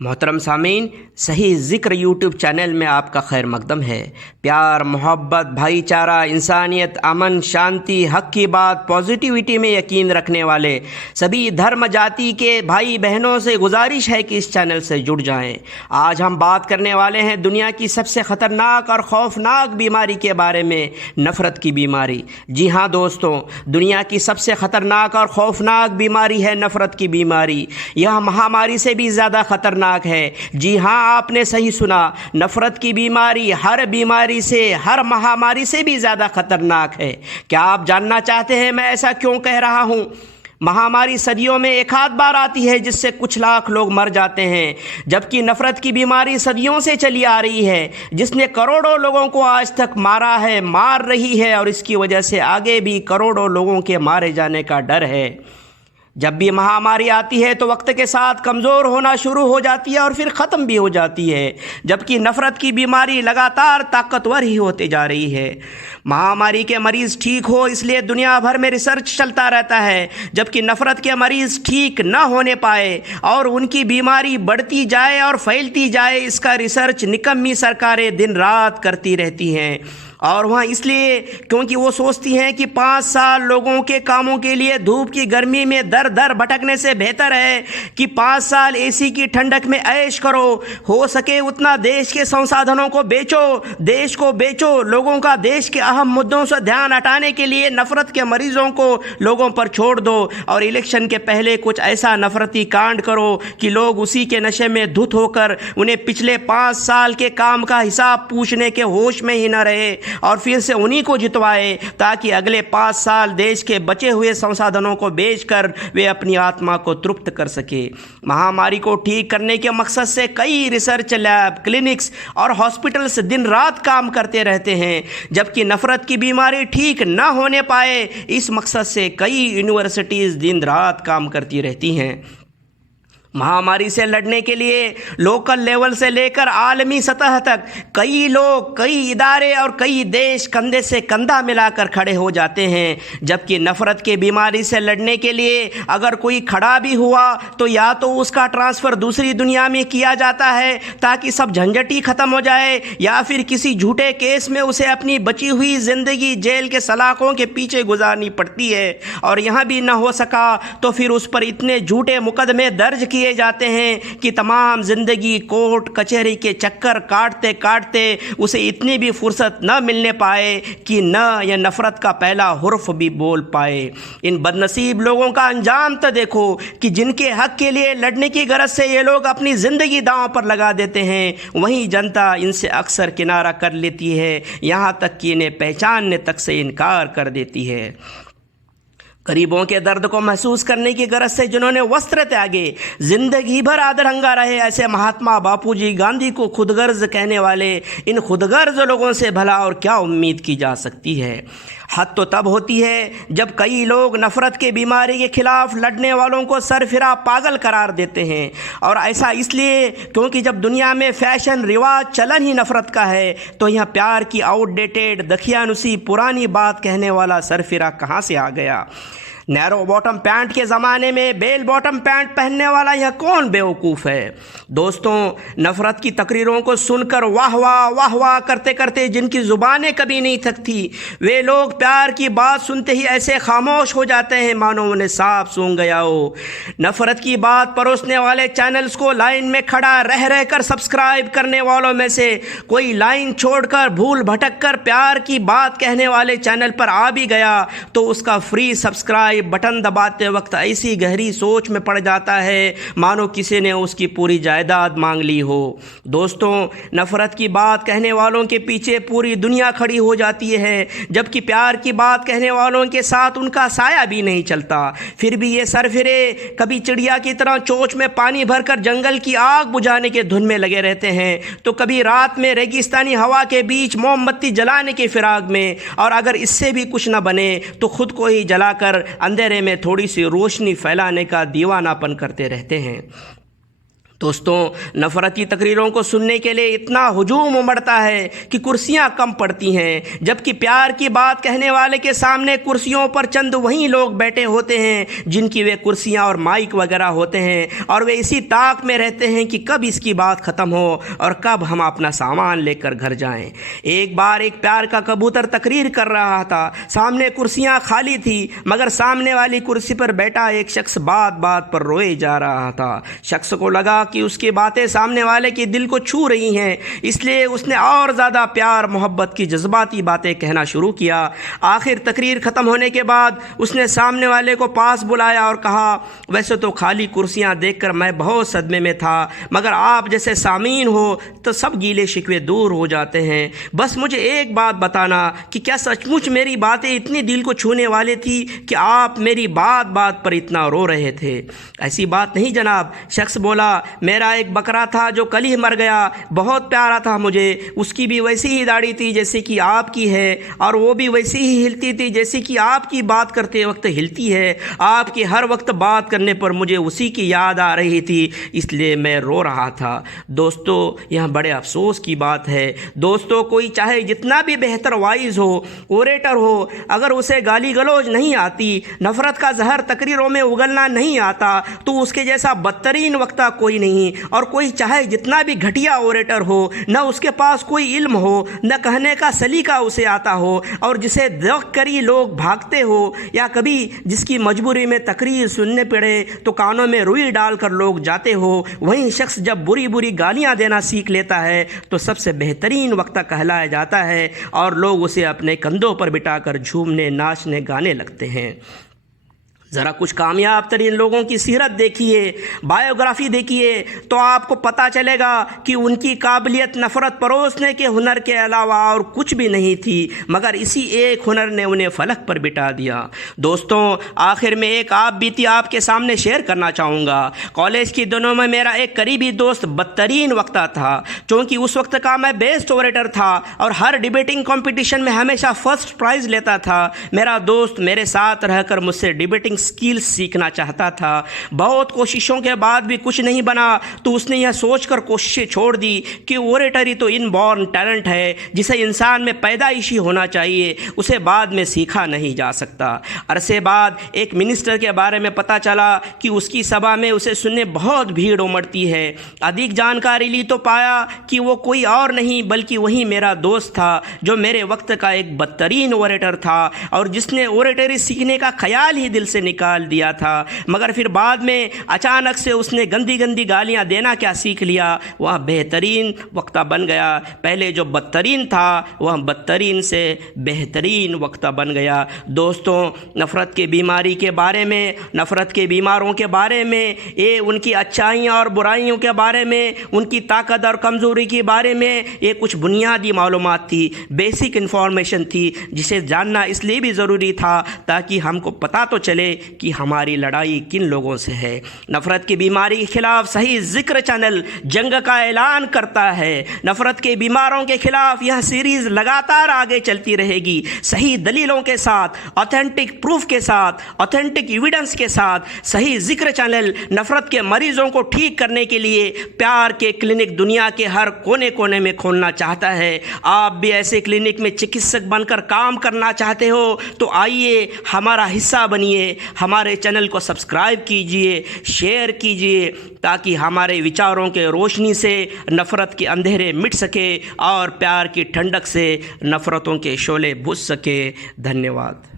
محترم سامعین، صحیح ذکر یوٹیوب چینل میں آپ کا خیر مقدم ہے۔ پیار، محبت، بھائی چارہ، انسانیت، امن، شانتی، حق کی بات، پازیٹیوٹی میں یقین رکھنے والے سبھی دھرم جاتی کے بھائی بہنوں سے گزارش ہے کہ اس چینل سے جڑ جائیں۔ آج ہم بات کرنے والے ہیں دنیا کی سب سے خطرناک اور خوفناک بیماری کے بارے میں، نفرت کی بیماری۔ جی ہاں دوستوں، دنیا کی سب سے خطرناک اور خوفناک بیماری ہے نفرت کی بیماری۔ یہ مہاماری سے بھی زیادہ خطرناک ہے۔ جی ہاں، آپ نے صحیح سنا، نفرت کی بیماری ہر بیماری سے، ہر مہاماری سے بھی زیادہ خطرناک ہے۔ کیا آپ جاننا چاہتے ہیں میں ایسا کیوں کہہ رہا ہوں؟ مہاماری صدیوں میں ایک آدھ بار آتی ہے جس سے کچھ لاکھ لوگ مر جاتے ہیں، جبکہ نفرت کی بیماری صدیوں سے چلی آ رہی ہے، جس نے کروڑوں لوگوں کو آج تک مارا ہے، مار رہی ہے، اور اس کی وجہ سے آگے بھی کروڑوں لوگوں کے مارے جانے کا ڈر ہے۔ جب بھی مہاماری آتی ہے تو وقت کے ساتھ کمزور ہونا شروع ہو جاتی ہے اور پھر ختم بھی ہو جاتی ہے، جبکہ نفرت کی بیماری لگاتار طاقتور ہی ہوتے جا رہی ہے۔ مہاماری کے مریض ٹھیک ہو اس لیے دنیا بھر میں ریسرچ چلتا رہتا ہے، جبکہ نفرت کے مریض ٹھیک نہ ہونے پائے اور ان کی بیماری بڑھتی جائے اور پھیلتی جائے، اس کا ریسرچ نکمی سرکاریں دن رات کرتی رہتی ہیں۔ اور وہاں اس لیے کیونکہ وہ سوچتی ہیں کہ 5 سال لوگوں کے کاموں کے لیے دھوپ کی گرمی میں در در بھٹکنے سے بہتر ہے کہ 5 سال اے سی کی ٹھنڈک میں عیش کرو۔ ہو سکے اتنا دیش کے سنسادھنوں کو بیچو، دیش کو بیچو، لوگوں کا دیش کے اہم مدوں سے دھیان ہٹانے کے لیے نفرت کے مریضوں کو لوگوں پر چھوڑ دو، اور الیکشن کے پہلے کچھ ایسا نفرتی کانڈ کرو کہ لوگ اسی کے نشے میں دھت ہو کر انہیں پچھلے 5 سال کے کام کا حساب پوچھنے کے ہوش میں ہی نہ رہے، اور پھر سے انہی کو جتوائے تاکہ اگلے 5 سال دیش کے بچے ہوئے سنسادھنوں کو بیچ کر وہ اپنی آتما کو ترپت کر سکے۔ مہاماری کو ٹھیک کرنے کے مقصد سے کئی ریسرچ لیب، کلینکس اور ہاسپٹلز دن رات کام کرتے رہتے ہیں، جبکہ نفرت کی بیماری ٹھیک نہ ہونے پائے اس مقصد سے کئی یونیورسٹیز دن رات کام کرتی رہتی ہیں۔ مہاماری سے لڑنے کے لیے لوکل لیول سے لے کر عالمی سطح تک کئی لوگ، کئی ادارے اور کئی دیش کندھے سے کندھا ملا کر کھڑے ہو جاتے ہیں، جبکہ نفرت کی بیماری سے لڑنے کے لیے اگر کوئی کھڑا بھی ہوا تو یا تو اس کا ٹرانسفر دوسری دنیا میں کیا جاتا ہے تاکہ سب جھنجٹ ہی ختم ہو جائے، یا پھر کسی جھوٹے کیس میں اسے اپنی بچی ہوئی زندگی جیل کے سلاخوں کے پیچھے گزارنی پڑتی ہے، اور یہاں بھی نہ ہو سکا تو پھر اس پر اتنے جھوٹے مقدمے درج کیے جاتے ہیں کہ تمام زندگی کورٹ کچہری کے چکر کاٹتے کاٹتے اسے اتنی بھی فرصت نہ ملنے پائے کہ نہ یا نفرت کا پہلا حرف بھی بول پائے۔ ان بدنصیب لوگوں کا انجام تو دیکھو کہ جن کے حق کے لیے لڑنے کی غرض سے یہ لوگ اپنی زندگی داؤں پر لگا دیتے ہیں، وہیں جنتا ان سے اکثر کنارہ کر لیتی ہے، یہاں تک کہ انہیں پہچاننے تک سے انکار کر دیتی ہے۔ غریبوں کے درد کو محسوس کرنے کی غرض سے جنہوں نے وسطر تیاگے، زندگی بھر آدرنگا رہے، ایسے مہاتما باپو جی گاندھی کو خود غرض کہنے والے ان خود غرض لوگوں سے بھلا اور کیا امید کی جا سکتی ہے؟ حد تو تب ہوتی ہے جب کئی لوگ نفرت کے بیماری کے خلاف لڑنے والوں کو سرفراہ پاگل قرار دیتے ہیں، اور ایسا اس لیے کیونکہ جب دنیا میں فیشن، رواج، چلن ہی نفرت کا ہے تو یہاں پیار کی آؤٹ ڈیٹڈ، دکھیانوسی، پرانی بات کہنے والا سرفراہ کہاں سے آ گیا؟ نیرو باٹم پینٹ کے زمانے میں بیل باٹم پینٹ پہننے والا یہ کون بیوقوف ہے؟ دوستوں، نفرت کی تقریروں کو سن کر واہ واہ واہ واہ کرتے کرتے جن کی زبانیں کبھی نہیں تھکتی، وہ لوگ پیار کی بات سنتے ہی ایسے خاموش ہو جاتے ہیں مانو انہیں سانپ سونگھ گیا ہو۔ نفرت کی بات پروسنے والے چینلز کو لائن میں کھڑا رہ رہ کر سبسکرائب کرنے والوں میں سے کوئی لائن چھوڑ کر بھول بھٹک کر پیار کی بات کہنے والے چینل پر آ بھی گیا تو اس کا فری سبسکرائب بٹن دباتے وقت ایسی گہری سوچ میں پڑ جاتا ہے مانو کسی نے اس کی پوری جائیداد مانگ لی ہو۔ دوستوں، نفرت کی بات کہنے والوں کے پیچھے پوری دنیا کھڑی ہو جاتی ہے، جبکہ پیار کی بات کہنے والوں کے ساتھ ان کا سایہ بھی نہیں چلتا۔ پھر بھی یہ سرفرے کبھی چڑیا کی طرح چونچ میں پانی بھر کر جنگل کی آگ بجھانے کے دھن میں لگے رہتے ہیں، تو کبھی رات میں ریگستانی ہوا کے بیچ موم بتی جلانے کی فراق میں، اور اگر اس سے بھی کچھ نہ بنے تو خود کو ہی جلا کر اندھیرے میں تھوڑی سی روشنی پھیلانے کا دیوانہ پن کرتے رہتے ہیں۔ دوستوں، نفرتی تقریروں کو سننے کے لیے اتنا ہجوم امڑتا ہے کہ کرسیاں کم پڑتی ہیں، جبکہ پیار کی بات کہنے والے کے سامنے کرسیوں پر چند وہی لوگ بیٹھے ہوتے ہیں جن کی وہ کرسیاں اور مائک وغیرہ ہوتے ہیں، اور وہ اسی طاق میں رہتے ہیں کہ کب اس کی بات ختم ہو اور کب ہم اپنا سامان لے کر گھر جائیں۔ ایک بار ایک پیار کا کبوتر تقریر کر رہا تھا، سامنے کرسیاں خالی تھی، مگر سامنے والی کرسی پر بیٹھا ایک شخص بات بات پر روئے جا رہا تھا۔ شخص کو لگا کہ اس کی باتیں سامنے والے کے دل کو چھو رہی ہیں، اس لیے اس نے اور زیادہ پیار محبت کی جذباتی باتیں کہنا شروع کیا۔ آخر تقریر ختم ہونے کے بعد اس نے سامنے والے کو پاس بلایا اور کہا، ویسے تو خالی کرسیاں دیکھ کر میں بہت صدمے میں تھا، مگر آپ جیسے سامعین ہو تو سب گیلے شکوے دور ہو جاتے ہیں۔ بس مجھے ایک بات بتانا کہ کیا سچ مچ میری باتیں اتنی دل کو چھونے والی تھی کہ آپ میری بات بات پر اتنا رو رہے تھے؟ ایسی بات نہیں جناب، شخص بولا، میرا ایک بکرا تھا جو کل ہی مر گیا، بہت پیارا تھا مجھے، اس کی بھی ویسی ہی داڑھی تھی جیسے کہ آپ کی ہے، اور وہ بھی ویسی ہی ہلتی تھی جیسے کہ آپ کی بات کرتے وقت ہلتی ہے۔ آپ کی ہر وقت بات کرنے پر مجھے اسی کی یاد آ رہی تھی، اس لیے میں رو رہا تھا۔ دوستو، یہاں بڑے افسوس کی بات ہے، دوستو، کوئی چاہے جتنا بھی بہتر وائز ہو، اوریٹر ہو، اگر اسے گالی گلوچ نہیں آتی، نفرت کا زہر تقریروں میں اگلنا نہیں آتا، تو اس کے جیسا بدترین وقتہ کوئی نہیں۔ اور کوئی چاہے جتنا بھی گھٹیا اوریٹر ہو، نہ اس کے پاس کوئی علم ہو، نہ کہنے کا سلیقہ اسے آتا ہو، اور جسے دیکھ کر ہی لوگ بھاگتے ہو، یا کبھی جس کی مجبوری میں تقریر سننے پڑے تو کانوں میں روئی ڈال کر لوگ جاتے ہو، وہیں شخص جب بری بری گالیاں دینا سیکھ لیتا ہے تو سب سے بہترین وقتہ کہلایا جاتا ہے، اور لوگ اسے اپنے کندھوں پر بٹھا کر جھومنے، ناچنے، گانے لگتے ہیں۔ ذرا کچھ کامیاب ترین لوگوں کی سیرت دیکھیے، بایوگرافی دیکھیے، تو آپ کو پتہ چلے گا کہ ان کی قابلیت نفرت پروسنے کے ہنر کے علاوہ اور کچھ بھی نہیں تھی، مگر اسی ایک ہنر نے انہیں فلک پر بٹھا دیا۔ دوستوں، آخر میں ایک آپ بیتی آپ کے سامنے شیئر کرنا چاہوں گا۔ کالج کے دنوں میں میرا ایک قریبی دوست بدترین وقتہ تھا، چونکہ اس وقت کا میں بیسٹ اوریٹر تھا اور ہر ڈیبیٹنگ کمپٹیشن میں ہمیشہ فرسٹ پرائز لیتا تھا۔ میرا دوست میرے ساتھ رہ کر مجھ سے ڈیبیٹنگ سکلز سیکھنا چاہتا تھا۔ بہت کوششوں کے بعد بھی کچھ نہیں بنا تو اس نے یہ سوچ کر کوششیں چھوڑ دی کہ اوریٹری تو ان بورن ٹیلنٹ ہے جسے انسان میں پیدائشی ہونا چاہیے، اسے بعد میں سیکھا نہیں جا سکتا۔ عرصے بعد ایک منسٹر کے بارے میں پتہ چلا کہ اس کی سبھا میں اسے سننے بہت بھیڑ امڑتی ہے۔ ادھک جانکاری لی تو پایا کہ وہ کوئی اور نہیں بلکہ وہی میرا دوست تھا جو میرے وقت کا ایک بدترین اوریٹر تھا، اور جس نے اوریٹری سیکھنے کا خیال ہی دل سے نکال دیا تھا، مگر پھر بعد میں اچانک سے اس نے گندی گندی گالیاں دینا کیا سیکھ لیا، وہ بہترین وقتہ بن گیا۔ پہلے جو بدترین تھا وہ بدترین سے بہترین وقتہ بن گیا۔ دوستوں، نفرت کی بیماری کے بارے میں، نفرت کے بیماروں کے بارے میں، یہ ان کی اچھائیاں اور برائیوں کے بارے میں، ان کی طاقت اور کمزوری کے بارے میں یہ کچھ بنیادی معلومات تھی، بیسک انفارمیشن تھی، جسے جاننا اس لیے بھی ضروری تھا تاکہ ہم کو پتہ تو چلے کہ ہماری لڑائی کن لوگوں سے ہے۔ نفرت کی بیماری کے خلاف صحیح ذکر چینل جنگ کا اعلان کرتا ہے۔ نفرت کے بیماروں کے خلاف یہ سیریز لگاتار آگے چلتی رہے گی، صحیح دلیلوں کے ساتھ، اوتھینٹک پروف کے ساتھ، اوتھینٹک ایویڈنس کے ساتھ۔ صحیح ذکر چینل نفرت کے مریضوں کو ٹھیک کرنے کے لیے پیار کے کلینک دنیا کے ہر کونے کونے میں کھولنا چاہتا ہے۔ آپ بھی ایسے کلینک میں چکتسک بن کر کام کرنا چاہتے ہو تو آئیے ہمارا حصہ بنیے، ہمارے چینل کو سبسکرائب کیجئے، شیئر کیجئے، تاکہ ہمارے وچاروں کے روشنی سے نفرت کے اندھیرے مٹ سکے اور پیار کی ٹھنڈک سے نفرتوں کے شعلے بجھ سکے۔ دھنیہ واد۔